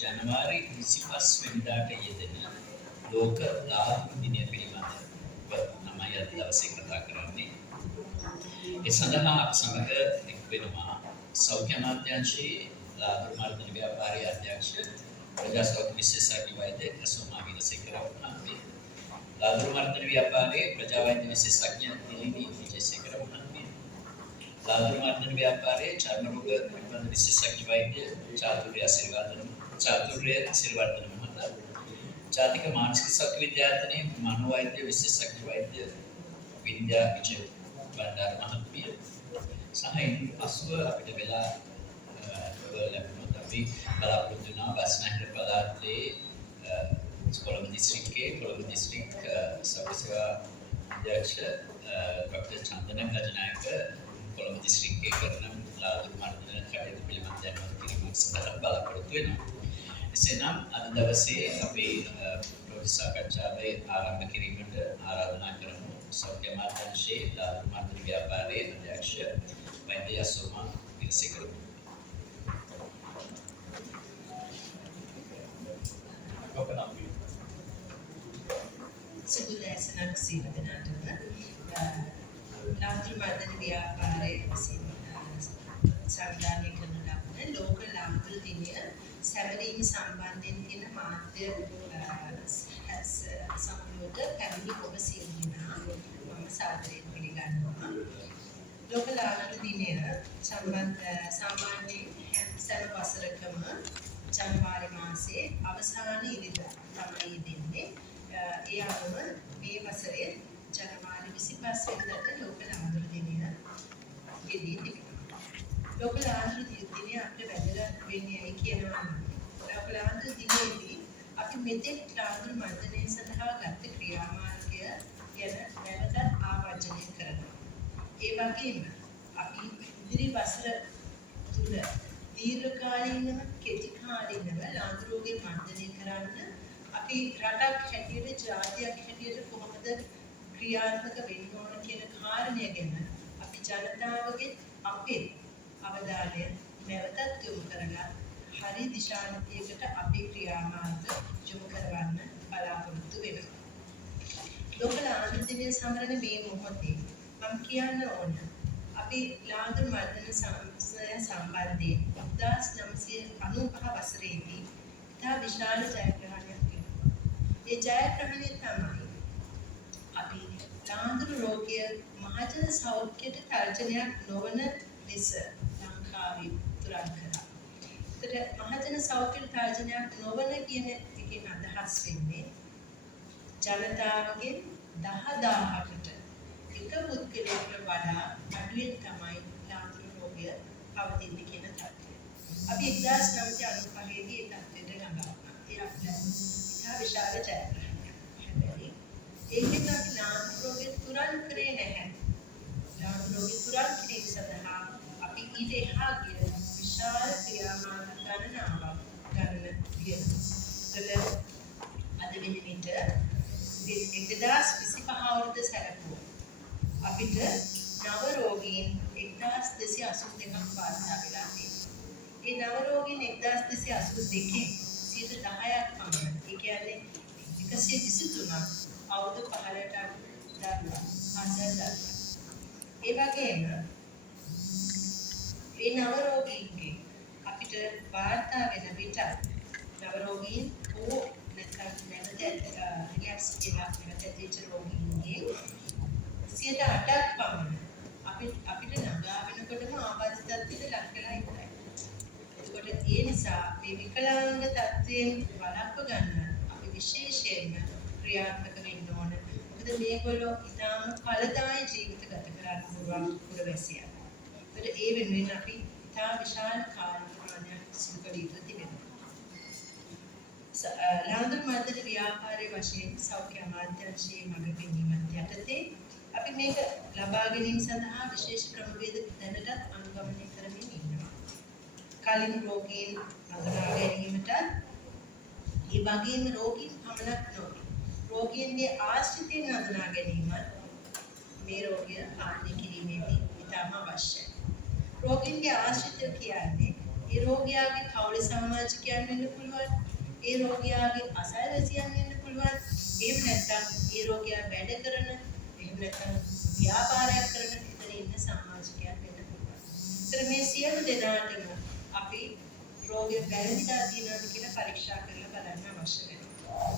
ජනවාරි 25 වෙනිදාට යෙදෙන ලෝක ලාදු දිනය පිළිබඳව තමයි අද දවසේ කතා කරන්නේ. ඒ සඳහා අප සමග එක් වෙනවා සෞඛ්‍ය අමාත්‍යාංශයේ ලාදු මර්ධන ව්‍යාපාරයේ අධ්‍යක්ෂ ප්‍රජා සෞඛ්‍ය විශේෂඥ වෛද්‍ය අසෝමා වීරසේකර මහත්මිය, ලාදු මර්ධන ව්‍යාපාරයේ ප්‍රජා වෛද්‍ය විශේෂඥ නිලිනි විජේසේකර මහත්මිය, ලාදු මර්ධන ව්‍යාපාරයේ චර්ම රෝග පිළිබඳ විශේෂඥ වෛද්‍ය චාතුර්ය සිරිවර්ධන මහතා, ජාතික මානසික සෞඛ්‍ය විද්‍යායතනයේ මනෝවෛද්‍ය විශේෂඥ වෛද්‍ය විද්‍යා විජය බණ්ඩාර මහත්මිය සහ අසුව අපිට වෙලා ලැබුණොත් අපි බලාපොරොත්තු වෙනවා බස්නාහිර පළාතේ කොළඹ දිස්ත්‍රික් සෞඛ්‍ය සේවා අධ්‍යක්ෂ ડોક્ટર චන්දන ගජනායක කොළඹ දිස්ත්‍රික්කයේ කරන ලාදු මර්ධන කටයුතු පිළිබඳව දැනුවත් කිරීමක් සඳහා බලාපොරොත්තු වෙනවා. එසේනම් අද දවසේ අපේ ප්‍රවෘත්ති සාකච්ඡාවේ ආරම්භ කිරීමට ආරාධනා කරමු සෞඛ්‍ය අමාත්‍යාංශයේ ලාදු මර්ධන ව්‍යාපාරයේ අධ්‍යක්ෂ වෛද්‍ය අසෝමා වීරසේකර. සුබදෑසනක් සියලු දෙනාටම. ලාදු මර්ධන ව්‍යාපාරයේ සංවිධානය කරන ලබන ලෝක ලාදු දිනය සැමරීම සම්බන්ධයෙන් තියෙන මාධ්‍ය සමුළුවට පැමිණි ඔබ සියලු දෙනා මම සාදරයෙන් පිළිගන්නවා. ලෝක ලාදු දිනය සාමාන්‍යයෙන් සෑම වසරකම ජනවාරි මාසයේ අවසාන ඉරිදා තමයි දෙන්නේ. ඒ අනුව මේ වසරේ ජනවාරි 25 වෙනිදාට ලෝක ලාදු දිනය යෙදී තිබෙනවා. ලෝක ලාදු දිනය අපිට වැදගත් වෙන්නේ ඇයි කියනවා නම් ලෝක ලාදු දිනයේදී අපි මෙතෙක් ලාදු මර්ධනය සඳහා ගත ක්‍රියාමාර්ගය ගැන නැවතත් ආවර්ජනය කරනවා. ඒ වගේම අපි ඉදිරි වසර තුල දීර්ඝකාලීනව කෙටිකාලීනව ලාදු රෝගය මර්ධනය කරන්න අපි රටක් හැටියට ජාතියක් හැටියට කොහොමද ක්‍රියාත්මක වෙන්න ඕන කියන කාරණය ගැන අපි ජනතාවගේ අපේ අවධානය නැවතත් යොමු කරලා හරි දිශානතියකට අපේ ක්‍රියාමාර්ග යොමු කරවන්න බලාපොරොත්තු වෙනවා. ලෝක ලාදු දිනය සමරන මේ මොහොතේ මම කියන්න ඕන අපි ලාදු මර්ධන සම්බන්ධයෙන් 1995 වසරේදී ඉතා විශාල ජයග්‍රහණයක් තිබුණා. ඒ ජයග්‍රහණය තමයි අපි ලාදු රෝගය මහජන සෞඛ්‍යයට තර්ජනයක් නොවන ලෙස ලංකාවේ තුරන් කරා. ඒකට මහජන සෞඛ්‍යයට තර්ජනයක් නොවන කියන එකෙන් අදහස් වෙන්නේ ජනතාවගේ 10000කට එක පුද්ගලයෙකුට වඩා අඩුවෙන් තමයි ලාදු රෝගය පවතින්නේ කියන තත්ත්වය. අපි 1995 දී ඒ තත්ත්වයට ළඟා වුණා. ඒ අපිට ඉතා විශාල ජයග්‍රහණයක්. හැබැයි ඒකෙන් අපි ලාදු රෝගය තුරන් කරේ නැහැ. ලාදු රෝගය තුරන් කිරීම සඳහා අපි ඊට එහා ගිය විශාල ක්‍රියාමාර්ග ගණනාවක් ගන්න වියදම්. අද වෙන විට 2025 අවුරුද්ද සැලකුවොත් අපිට නව රෝගීන් 1282ක් වාර්තා වෙලා තියෙනවා. ඒ නව රෝගීන් 1282කින් 10% පමණ. ඒ කියන්නේ 123ක් අවුරුදු 15ට දරුවා ආසන්න. ඒ වගේම මේ නව රෝගීන්ගේ අපිට වාර්තා වෙන විට නව රෝගීන් ඕ නැත්නම් නැවත රිලැප්ස් කියලා නැවත රෝගීන්ගේ 8ක් පමණ අපිට ළඟා වෙනකොටම ආබාධ තත්ත්වයට ලක් වෙලා ඉවරයි. ඒකට ඒ නිසා මේ විකලාංග තත්ත්වයෙන් වළක්ව ගන්න අපි විශේෂයෙන්ම ක්‍රියාත්මක වෙන්න ඕන. මොකද මේගොල්ලෝ ඉතාම ඵලදායී ජීවිත ගත කරන්න පුළුවන් පුරවැසියන්. ඒකට ඒ වෙනුවෙන් අපි ඉතා විශාල කාර්ය ප්‍රමාණයක් සිදු කළ යුතු තිබෙනවා. ලාදු මර්ධන ව්‍යාපාරයේ වශයෙන් සෞඛ්‍ය අමාත්‍යාංශයේ මඟ පෙන්වීමත් යටතේ අපි මේක ලබා ගැනීම සඳහා විශේෂ ක්‍රමවේද දැනටත් අනුගමනය කරමින් ඉන්නවා. කලින් රෝගීන් හඳුනා ගැනීමට ඒ වගේම රෝගීන් පමණක් නොවේ. රෝගීන්ගේ ආශ්‍රිතයන් හඳුනා ගැනීමත් මේ රෝගය පාලනය කිරීමේදී ඉතාම අවශ්‍යයි. රෝගීන්ගේ ආශ්‍රිතය කියන්නේ ඒ රෝගියාගේ පවුලේ සමාජිකයන් වෙන්න පුළුවන්. ඒ රෝගියාගේ අසල්වැසියන් වෙන්න පුළුවන්. එහෙම නැත්නම් ඒ රෝගියා වැඩ කරන, එහෙම නැත්නම් ව්‍යාපාරයක් කරන එතන ඉන්න සමාජිකයන් වෙන්න පුළුවන්. ඒතර මේ සියලු දෙනාටම අපි රෝගය වැළඳිලා තියෙනවද කියලා පරීක්ෂා කරලා බලන්න අවශ්‍ය වෙනවා.